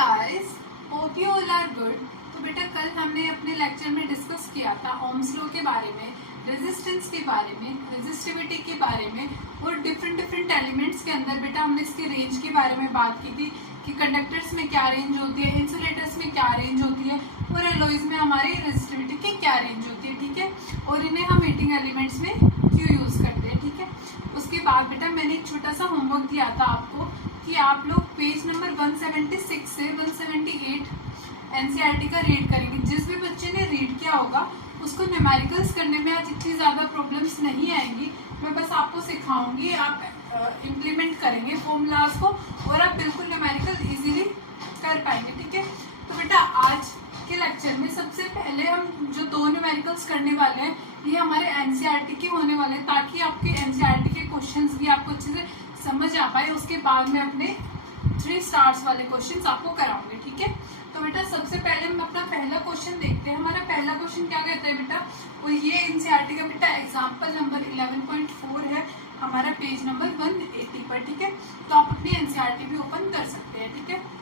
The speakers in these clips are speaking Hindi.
Guys, hope you all are good. तो बेटा कल हमने अपने लेक्चर में डिस्कस किया था ओम्स लॉ के बारे में, रेजिस्टेंस के बारे में, रेजिस्टिविटी के बारे में और डिफरेंट एलिमेंट्स के अंदर बेटा हमने इसके रेंज के बारे में बात की थी कि कंडक्टर्स में क्या रेंज होती है, इंसुलेटर्स में क्या रेंज होती है और एलॉयज में हमारी रेजिस्टिविटी की क्या रेंज होती है, ठीक है। और इन्हें हम हीटिंग एलिमेंट्स में क्यों यूज करते हैं, ठीक है। उसके बाद बेटा मैंने एक छोटा सा होमवर्क दिया था आपको कि आप लोग पेज नंबर 176 से 178 एनसीईआरटी का रीड करेंगे। जिस भी बच्चे ने रीड किया होगा उसको न्यूमेरिकल्स करने में आज इतनी ज़्यादा प्रॉब्लम्स नहीं आएंगी। मैं बस आपको सिखाऊंगी, आप इम्प्लीमेंट करेंगे फॉर्मूलाज को और आप बिल्कुल न्यूमेरिकल इजीली कर पाएंगे, ठीक है। तो बेटा आज के लेक्चर में सबसे पहले हम जो दो न्यूमेरिकल्स करने वाले हैं ये हमारे एनसीईआरटी के होने वाले हैं, ताकि आपके एनसीईआरटी के क्वेश्चंस भी आपको अच्छे से समझ आ पाए। उसके बाद में अपने 3 स्टार्स वाले क्वेश्चंस आपको कराऊंगे, ठीक है। तो बेटा सबसे पहले हम अपना पहला क्वेश्चन देखते हैं। हमारा पहला क्वेश्चन क्या कहता है बेटा, वो ये एनसीईआरटी का बेटा एग्जाम्पल नंबर 11.4 है, हमारा पेज नंबर 180 पर, ठीक है। तो आप अपनी एनसीईआरटी भी ओपन कर सकते हैं, ठीक है।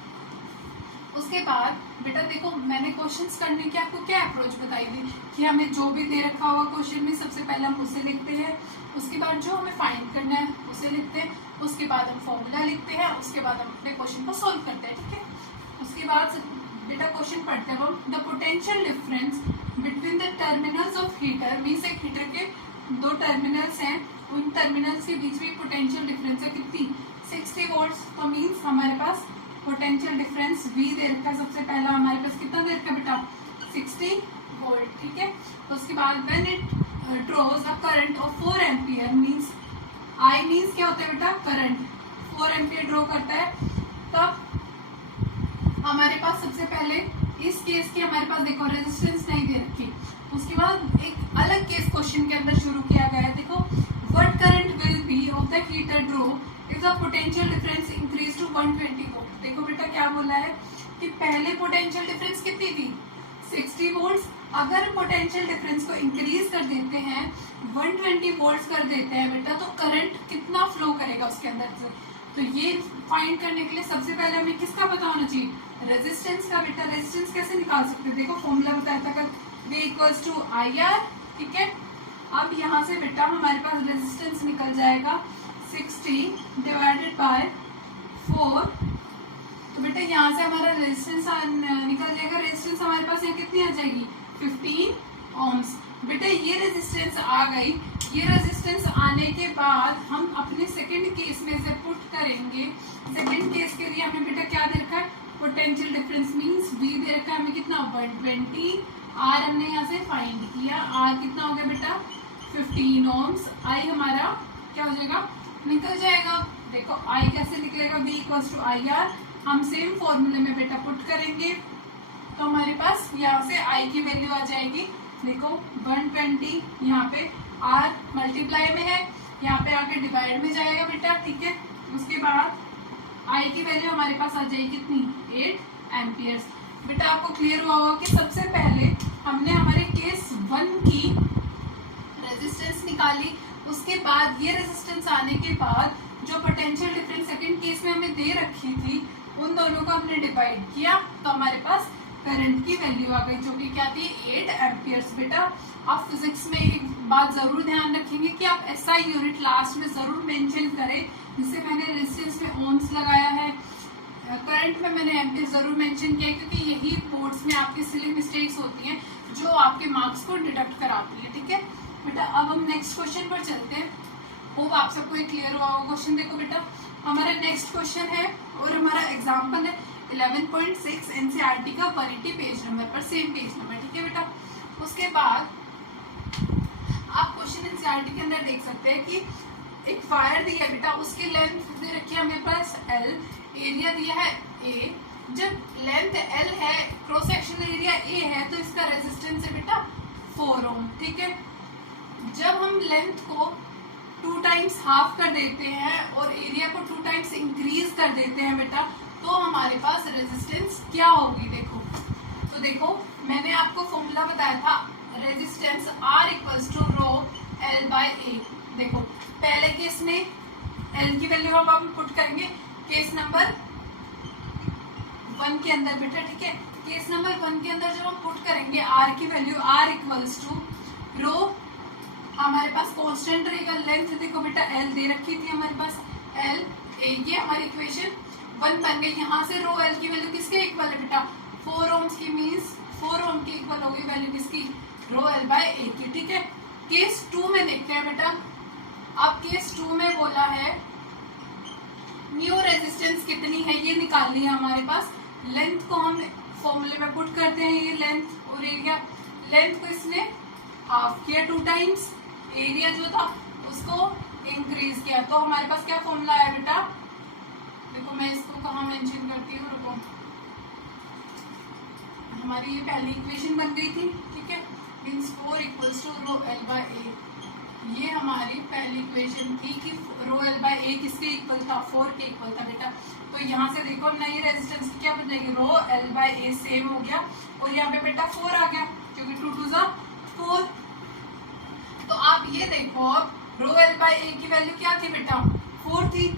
उसके बाद बेटा देखो मैंने क्वेश्चंस करने की आपको क्या अप्रोच बताई थी कि हमें जो भी दे रखा हुआ क्वेश्चन में सबसे पहले हम उसे लिखते हैं, उसके बाद जो हमें फाइंड करना है उसे लिखते हैं, उसके बाद हम फॉर्मूला लिखते हैं, उसके बाद हम अपने क्वेश्चन को सोल्व करते हैं, ठीक है। उसके बाद बेटा क्वेश्चन पढ़ते हैं हम, the potential difference between the terminals of heater, means एक हीटर के 2 टर्मिनल्स हैं, उन टर्मिनल्स के बीच में पोटेंशियल डिफरेंस है कितनी 60 वोल्ट्स। तो मीन्स हमारे पास पोटेंशियल डिफरेंस V दे रखा है, सबसे पहला हमारे पास कितना दे रखा है बेटा 60 वोल्ट, ठीक है। उसके बाद when it draws a current of 4 ampere, means I means क्या होता है बेटा करंट, 4 एम्पियर ड्रॉ करता है, तब हमारे पास सबसे पहले इस केस की हमारे पास देखो रेजिस्टेंस नहीं दे रखी। उसके बाद एक अलग केस क्वेश्चन के अंदर शुरू किया गया है, देखो what current will be of the heater draw if the potential difference increase to 120 volt. देखो बेटा क्या बोला है कि पहले पोटेंशियल डिफरेंस कितनी थी 60 वोल्ट्स, अगर पोटेंशियल डिफरेंस को इंक्रीज कर देते हैं 120 वोल्ट्स कर देते हैं बेटा, तो करंट कितना फ्लो करेगा उसके अंदर से। तो ये फाइंड करने के लिए सबसे पहले हमें किसका पता होना चाहिए, रेजिस्टेंस का। बेटा रेजिस्टेंस कैसे निकाल सकते हैं, देखो फॉर्मूला बताया था कल V इक्वल्स टू IR, ठीक है। अब यहाँ से बेटा हमारे पास रेजिस्टेंस निकल जाएगा 60 डिवाइडेड बाय 4। तो बेटा यहाँ से हमारा रेजिस्टेंस निकल जाएगा, रेजिस्टेंस हमारे पास यहाँ कितनी आ जाएगी 15 ओम्स। बेटा ये रेजिस्टेंस आ गई, ये रेजिस्टेंस आने के बाद हम अपने सेकंड केस में से पुट करेंगे। सेकंड केस के लिए हमें बेटा क्या दे रखा है, पोटेंशियल डिफरेंस मींस V दे रखा है हमें कितना 120, R हमने यहाँ से फाइंड किया, R कितना हो गया बेटा 15 ओम्स। I हमारा क्या हो जाएगा निकल जाएगा, देखो I कैसे निकलेगा, V इक्वल्स टू IR, हम सेम फॉर्मूले में बेटा पुट करेंगे तो हमारे पास यहाँ से I की वैल्यू आ जाएगी, देखो 120, यहाँ पे R मल्टीप्लाई में है, यहाँ पे आके डिवाइड में जाएगा बेटा, ठीक है। उसके बाद I की वैल्यू हमारे पास आ जाएगी कितनी 8 एम्पियर्स। बेटा आपको क्लियर हुआ होगा कि सबसे पहले हमने हमारे केस 1 की रेजिस्टेंस निकाली, उसके बाद ये रेजिस्टेंस आने के बाद जो पोटेंशियल डिफरेंस सेकंड केस में हमें दे रखी थी उन दोनों को हमने डिवाइड किया, तो हमारे पास करंट की वैल्यू आ गई जो कि क्या थी 8 एम्पियर्स। बेटा आप फिजिक्स में एक बात जरूर ध्यान रखेंगे कि आप SI यूनिट लास्ट में जरूर मेंशन करें, जिससे मैंने रेजिस्टेंस में ओम्स लगाया है, करंट में मैंने एम्पियर जरूर मेंशन किया, क्योंकि यही बोर्ड्स में आपकी सिली मिस्टेक्स होती हैं जो आपके मार्क्स को डिडक्ट कराती है, ठीक है। बेटा अब हम नेक्स्ट क्वेश्चन पर चलते हैं, होप आप सबको ये क्लियर हुआ होगा। क्वेश्चन देखो बेटा हमारा नेक्स्ट क्वेश्चन है और हमारा एग्जाम्पल है 11.6 एनसीईआरटी का 180 पेज नंबर पर, सेम पेज नंबर, ठीक है बेटा। उसके बाद आप क्वेश्चन एनसीईआरटी के अंदर देख सकते हैं कि एक वायर दिया है बेटा, उसकी लेंथ दे रखी है हमेरे पास L, एरिया दिया है A। जब लेंथ L है, क्रॉस सेक्शन एरिया A है, तो इसका रेजिस्टेंस है बेटा 4 ओम, ठीक है। जब हम लेंथ को 2 टाइम्स हाफ कर देते हैं और एरिया को 2 टाइम्स इंक्रीज कर देते हैं बेटा, तो हमारे पास रेजिस्टेंस क्या होगी, देखो। तो देखो मैंने आपको फॉर्मूला बताया था resistance R equals to rho L by A। देखो पहले केस में L की वैल्यू हम पुट करेंगे, केस नंबर 1 के अंदर बेटा, ठीक है, केस नंबर 1 के अंदर जब हम पुट करेंगे आर की वैल्यू, आर इक्वल्स टू रो, हमारे पास कांस्टेंट रहेगा, लेंथ देखो बेटा एल दे रखी थी हमारे पास, एल ए, ये हमारी इक्वेशन 1 बन गई। यहाँ से रो एल की वैल्यू किसके इक्वल है बेटा, 4 ओम्स की, मीन्स 4 ओम की इक्वल होगी वैल्यू किसकी, रो एल बाय ए की, ठीक है। केस 2 में देखते हैं बेटा, अब केस 2 में बोला है न्यू रेजिस्टेंस कितनी है ये निकालनी है हमारे पास। लेंथ को हम फॉर्मूले में पुट करते हैं, ये लेंथ और एरिया, लेंथ को इसने हाफ किया 2 टाइम्स, एरिया जो था उसको इंक्रीज किया, तो हमारे पास क्या फॉर्मूला आया बेटा, देखो मैं इसको कहाँ मेंशन करती हूँ, रुको, हमारी ये पहली इक्वेशन बन गई थी, ठीक है, means 4 equals to rho L by A, ये हमारी पहली इक्वेशन थी कि रो एल बाय ए किसके इक्वल था, 4 के इक्वल था बेटा। तो यहाँ से देखो नई रेजिस्टेंस की क्या बन जाएगी, रो एल बाय ए सेम हो गया, और यहाँ पे बेटा 4 आ गया क्योंकि 2 2 जा 4। तो आप ये देखो, अब रो एल बाय ए की वैल्यू क्या थी बेटा, 4 थी,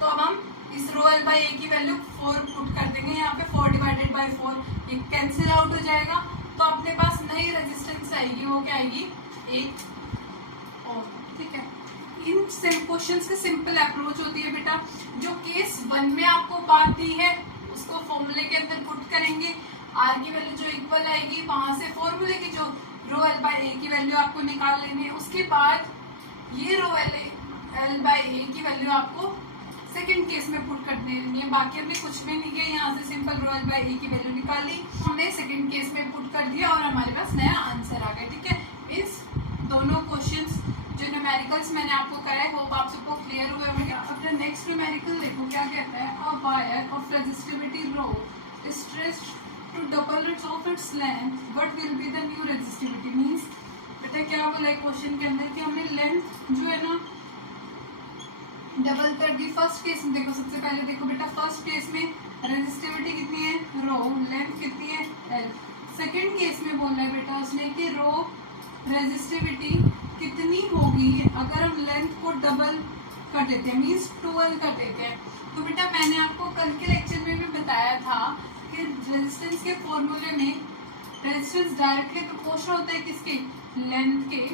तो अब हम इस रो एल बाय ए की वैल्यू 4 पुट कर देंगे यहाँ पे, 4 डिवाइडेड बाय 4, ये कैंसिल आउट हो जाएगा, तो अपने पास नई रेजिस्टेंस आएगी, वो क्या आएगी, 1 ओम, ठीक है। इन क्वेश्चंस की सिंपल अप्रोच होती है बेटा, जो केस 1 में आपको बात दी है उसको फॉर्मूले के अंदर पुट करेंगे, आर की वैल्यू जो इक्वल आएगी वहां से फॉर्मूले की जो रो एल बाय ए की वैल्यू आपको निकाल लेनी है, उसके बाद ये रो एल बाय ए की वैल्यू आपको सेकंड केस में पुट कर देनी है। बाकी हमने कुछ भी नहीं किया, यहाँ से सिंपल रो एल बाय ए की वैल्यू निकाली, हमने सेकंड केस में पुट कर दिया और हमारे पास नया आंसर आ गया, ठीक है। इस दोनों क्वेश्चंस जो न्यूमेरिकल्स मैंने आपको कराए, होप आप सबको क्लियर हुए होंगे। अपना नेक्स्ट न्यूमेरिकल देखो क्या कहता है, a wire of resistivity rho stretched to double its of its length, what will be the new resistivity, means बेटा क्या बोला है क्वेश्चन के अंदर कि हमने लेंथ जो है ना डबल कर दी। फर्स्ट केस में देखो, सबसे पहले देखो बेटा, फर्स्ट केस में रेजिस्टिविटी कितनी है, रो, लेंथ कितनी है, एल। सेकंड केस में बोल रहा है बेटा उसने कि रो रेजिस्टिविटी कितनी होगी अगर हम लेंथ को डबल कर देते हैं, मीन्स 12 कर देते हैं। तो बेटा मैंने आपको कल के लेक्चर में भी बताया था कि रेजिस्टेंस के फॉर्मूले में रेजिस्टेंस डायरेक्टली प्रोपोर्शनल होता है किसके, लेंथ के,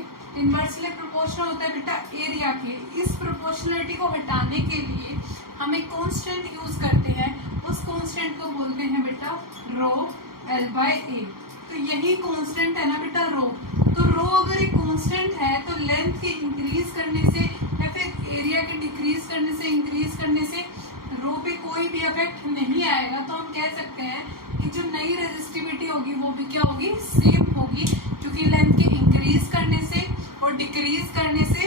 इनवर्सली प्रोपोर्शनल होता है बेटा एरिया के। इस प्रोपोर्शनलिटी को हटाने के लिए हम एक कांस्टेंट यूज करते हैं, उस कांस्टेंट को बोलते हैं बेटा रो एल बाय ए। तो यही कांस्टेंट है ना बेटा रो, तो रो अगर एक कांस्टेंट है तो लेंथ के इंक्रीज करने से या फिर एरिया के डिक्रीज करने से, इंक्रीज करने से रो पे कोई भी इफेक्ट नहीं आएगा। तो हम कह सकते हैं कि जो नई रेजिस्टिविटी होगी वो भी क्या होगी, सेम होगी, क्योंकि लेंथ के इंक्रीज करने से और डिक्रीज करने से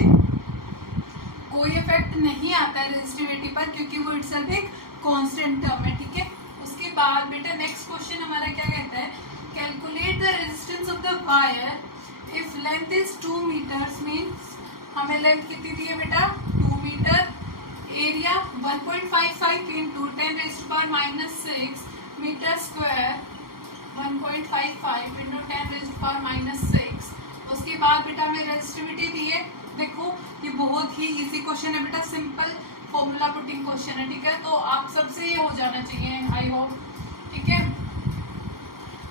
कोई इफेक्ट नहीं आता है रेजिस्टिविटी पर, क्योंकि वो इटसेल्फ एक कांस्टेंट टर्म है, ठीक है। उसके बाद बेटा नेक्स्ट क्वेश्चन हमारा क्या कहता है, calculate the resistance of the wire if length is 2 meters, means हमें लेंथ कितनी दी है बेटा, 2 meter, area 1.55 into 10⁻⁻6 meter square, 1.55 into 10⁻⁻6। उसके बाद बेटा हमें रेजिस्टिविटी दी है, देखो ये बहुत ही इजी क्वेश्चन है बेटा, सिंपल फॉर्मूला पुटिंग क्वेश्चन है, ठीक है, तो आप सबसे ये हो जाना चाहिए आई होप, ठीक है।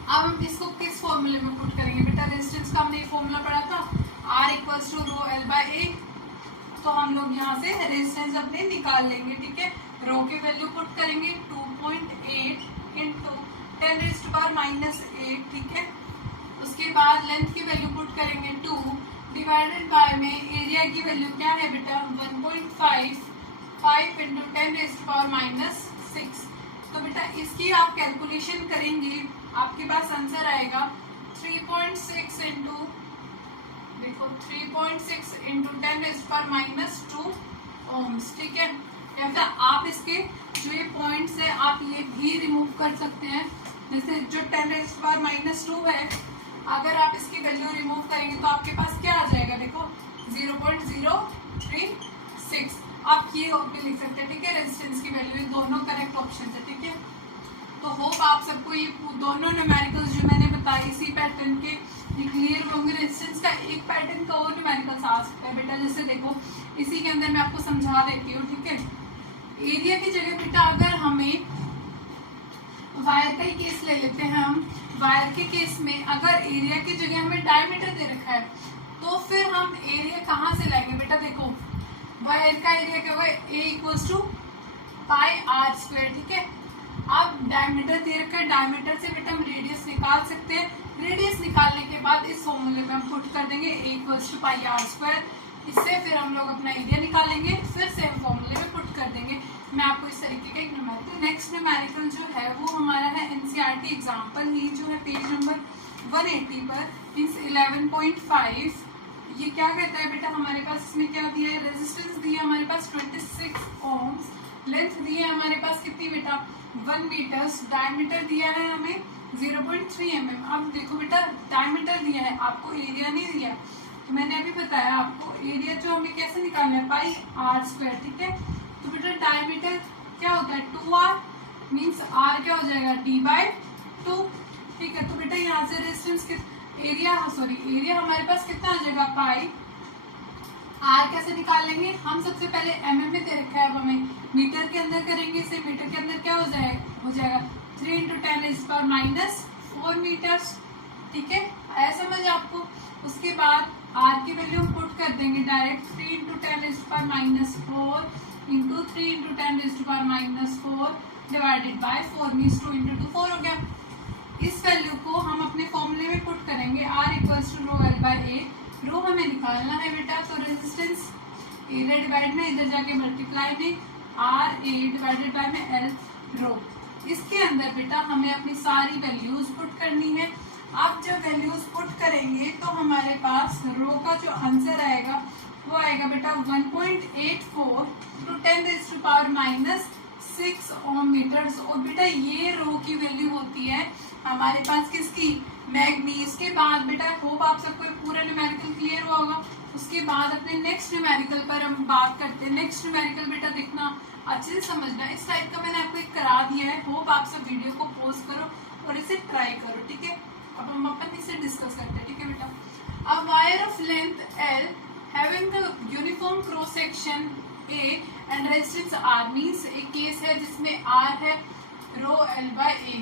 अब हम इसको किस फॉर्मूले में पुट करेंगे बेटा, रेजिस्टेंस का हमने ये फॉर्मूला पढ़ा था, R equals to rho L by A, तो हम लोग यहाँ से रेजिस्टेंस अपने निकाल लेंगे, ठीक है। रो की वैल्यू पुट करेंगे 2.8 इंटू 10⁻⁻8, ठीक है। उसके बाद लेंथ की वैल्यू पुट करेंगे 2 डिवाइडेड बाय में एरिया की वैल्यू क्या है बेटा 1.55 इंटू 10⁻⁻6। तो बेटा इसकी आप कैलकुलेशन करेंगे, आपके पास आंसर आएगा 3.6 इंटू, देखो 3.6 इंटू 10⁻⁻2 ओम्स, ठीक है। या फिर आप इसके जो ये पॉइंट्स है आप ये भी रिमूव कर सकते हैं, जैसे जो 10⁻⁻2 है, अगर आप इसकी वैल्यू रिमूव करेंगे तो आपके पास क्या आ जाएगा, देखो 0.036। आप ये भी लिख सकते हैं, ठीक है, रेजिस्टेंस की वैल्यू, दोनों करेक्ट ऑप्शन है, ठीक है। तो होप आप सबको ये दोनों न्यूमेरिकल्स जो मैंने बताए इसी पैटर्न के ये क्लियर होंगे। रेजिस्टेंस का एक पैटर्न का और न्यूमेरिकल्स आ सकता है बेटा, जैसे देखो इसी के अंदर मैं आपको समझा देती हूँ, ठीक है। एरिया की जगह बेटा अगर हमें वायर का ही केस ले लेते हैं हम। वायर के केस में अगर एरिया की जगह हमें डायमीटर दे रखा है तो फिर हम एरिया कहाँ से लाएंगे बेटा? देखो वायर का एरिया क्या होगा, A equals to pi r square, ठीक है। अब डायमीटर दे रखा है, डायमीटर से बेटा हम रेडियस निकाल सकते हैं। रेडियस निकालने के बाद इस फॉर्मूले में हम पुट कर देंगे A equals to pi r square. इससे फिर हम लोग अपना एरिया निकालेंगे, फिर से हम फॉर्मूले में पुट कर देंगे। मैं आपको इस तरीके का एक न्यूमेरिकल, नेक्स्ट न्यूमेरिकल जो है वो हमारा है एनसीईआरटी एग्जाम्पल, ये जो है पेज नंबर 180 पर इस 11.5। ये क्या कहता है बेटा? हमारे पास इसमें क्या दिया है? रेजिस्टेंस दिया हमारे पास 26 ओम्स, लेंथ दी है हमारे पास कितनी बेटा? 1 मीटर्स, डायमीटर दिया है हमें 0.3 mm। अब देखो बेटा डायमीटर दिया है, आपको एरिया नहीं दिया, तो मैंने अभी बताया आपको एरिया जो हमें कैसे निकालना है, पाई आर स्क्वायर, ठीक है। तो बेटा डायमीटर क्या होता है? 2r, मीन्स r क्या हो जाएगा? d/2, ठीक है। तो बेटा यहाँ से रेजिस्टेंस एरिया हमारे पास कितना आ जाएगा? पाई। r कैसे निकाल लेंगे हम? सबसे पहले mm में दे रखा है, अब हमें मीटर के अंदर करेंगे। इसे मीटर के अंदर क्या हो जाएगा 3 × 10⁻⁴ मीटर्स, ठीक है। आया समझ आपको? उसके बाद r की वैल्यू हम पुट कर देंगे direct, 3 × 10⁻⁴ into 3 × 10⁻⁴ divided by 4 means 2 × 2 4 हो गया। इस वैल्यू को हम अपने फॉर्मूले में पुट करेंगे, r equals to rho L by A. Rho हमें निकालना है बेटा, तो रेजिस्टेंस एरिया डिवाइड में इधर जाके मल्टीप्लाई में r a डिवाइडेड बाय में l रो। इसके अंदर बेटा हमें अपनी सारी वैल्यूज पुट करनी है। आप जब वैल्यूज पुट करेंगे तो हमारे पास रो का जो आंसर आएगा वो आएगा बेटा 1.84 × 10⁻⁶ ओम मीटर्स। और बेटा ये रो की वैल्यू होती है हमारे पास किसकी? मैग्नीज। के बाद बेटा होप आप सबको पूरा न्यूमेरिकल क्लियर हुआ होगा। उसके बाद अपने नेक्स्ट न्यूमेरिकल पर हम बात करते हैं। नेक्स्ट न्यूमेरिकल बेटा देखना अच्छे से समझना, इस टाइप का मैंने आपको एक करा दिया है। होप आप सब वीडियो को पॉज करो और इसे ट्राई करो, ठीक है। अब हम अपन इसे डिस्कस करते हैं, ठीक है बेटा। अब wire of length L having the uniform cross section A and resistance R, means एक केस है जिसमें R है rho L by A,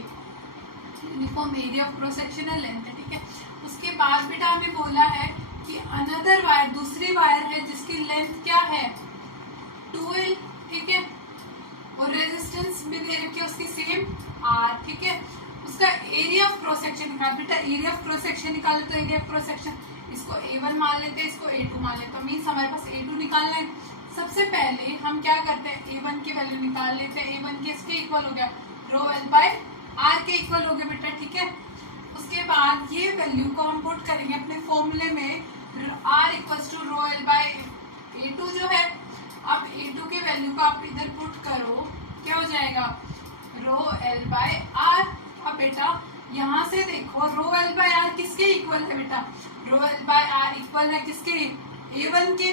uniform area of cross section है, लेंथ है, ठीक है। उसके बाद बेटा हमें बोला है कि अनदर वायर, दूसरी वायर है जिसकी लेंथ क्या है 2L, ठीक है, और रेजिस्टेंस में दे रखी है उसकी सेम R, ठीक है। उसका एरिया ऑफ क्रॉस सेक्शन निकाल बेटा, एरिया ऑफ क्रॉस सेक्शन निकाले तो एरिया ऑफ क्रॉस सेक्शन इसको A1 मान लेते हैं, इसको A2 मान लेते हैं, मीन्स हमारे पास A2 निकालना है। सबसे पहले हम क्या करते हैं, A1 की वैल्यू निकाल लेते हैं। A1 किसके इक्वल हो गया? रो L बाय R के इक्वल हो गया बेटा, ठीक है। उसके बाद ये वैल्यू को हम पुट करेंगे अपने फॉर्मूले में, R equals to rho L by A2 जो है। अब A2 के वैल्यू को आप इधर पुट करो, क्या हो जाएगा? रो L बाय R। अब बेटा यहाँ से देखो रो L बाय R किसके इक्वल है बेटा? रो L बाय R इक्वल है किसके? A1 के।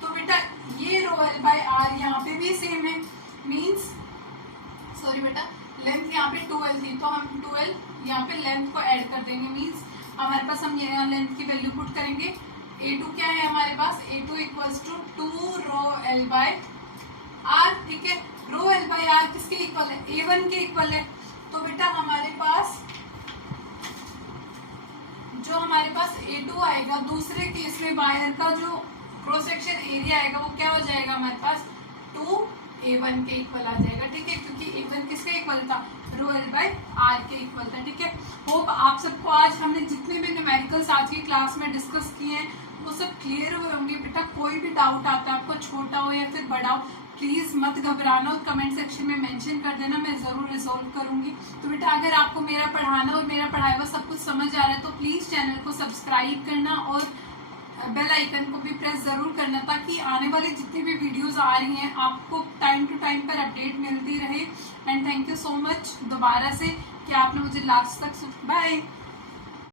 तो बेटा ये रो L बाय R यहाँ पे भी सेम है, मीन्स सॉरी बेटा लेंथ यहाँ पे 2L थी तो हम 2L यहाँ पे लेंथ को ऐड कर देंगे, मीन्स हमारे पास हम यहाँ लेंथ की वैल्यू पुट करेंगे। A2 क्या है हमारे पास? A2 equals to 2 rho L by R, ठीक है। रो L बाय R किसके इक्वल है? A1 के इक्वल है। तो बेटा हमारे पास जो हमारे पास A2 आएगा, दूसरे केस में वायर का जो क्रॉस सेक्शन एरिया आएगा वो क्या हो जाएगा हमारे पास? 2A1 के इक्वल आ जाएगा, ठीक है, क्योंकि A1 किसके इक्वल था? रो L बाय R के इक्वल था, ठीक है। होप आप सबको आज हमने जितने भी न्यूमेरिकल्स आज की क्लास में डिस्कस किए हैं वो सब क्लियर हुए होंगे। बेटा कोई भी डाउट आता है आपको, छोटा हो या फिर बड़ा हो, प्लीज़ मत घबराना और कमेंट सेक्शन में मेंशन कर देना, मैं ज़रूर रिजॉल्व करूंगी। तो बेटा अगर आपको मेरा पढ़ाना और मेरा पढ़ाया हुआ सब कुछ समझ आ रहा है तो प्लीज़ चैनल को सब्सक्राइब करना और बेल आइकन को भी प्रेस ज़रूर करना, ताकि आने वाली जितनी भी वीडियोस आ रही हैं आपको टाइम टू टाइम पर अपडेट मिलती रहे। And thank you so much दोबारा से कि आपने मुझे लास्ट तक बाय।